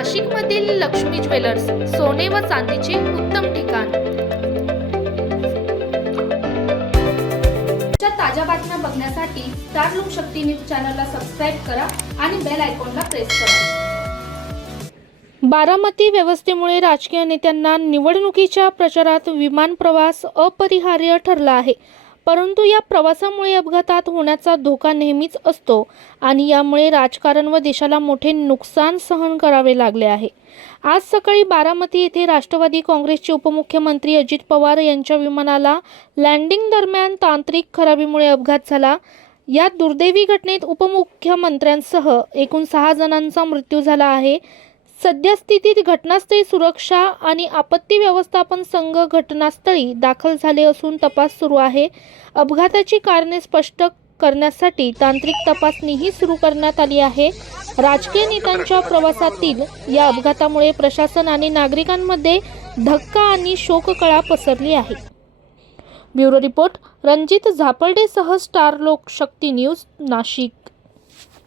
नाशिकमधील लक्ष्मी ज्वेलर्स सोने व चांदीचे उत्तम ठिकाण. च्या ताज्या बातम्या बघण्यासाठी स्टार लोक शक्ती न्यूज चॅनलला सबस्क्राईब करा आणि बेल आयकॉनला प्रेस करा. बारामती व्यवस्थेमुळे राजकीय नेत्यांना निवडणुकीच्या प्रचारात विमान प्रवास अपरिहार्य ठरला आहे. परंतु या प्रवासामुळे अपघातात होण्याचा धोका नेहमीच असतो आणि यामुळे राजकारण व देशाला मोठे नुकसान सहन करावे लागले आहे. आज सकाळी बारामती येथे राष्ट्रवादी काँग्रेसचे उपमुख्यमंत्री अजित पवार यांच्या विमानाला लँडिंग दरम्यान तांत्रिक खराबीमुळे अपघात झाला. या दुर्दैवी घटनेत उपमुख्यमंत्र्यांसह एकूण सहा जणांचा मृत्यू झाला आहे. सद्यस्थितीत घटनास्थळी सुरक्षा आणि आपत्ती व्यवस्थापन संघ घटनास्थळी दाखल झाले असून तपास सुरू आहे. अपघाताची कारणे स्पष्ट करण्यासाठी तांत्रिक तपासणीही सुरू करण्यात आली आहे. राजकीय नेत्यांच्या प्रवासातील या अपघातामुळे प्रशासन आणि नागरिकांमध्ये धक्का आणि शोककळा पसरली आहे. ब्युरो रिपोर्ट रणजित झापर्डेसह स्टार लोकशक्ती न्यूज नाशिक.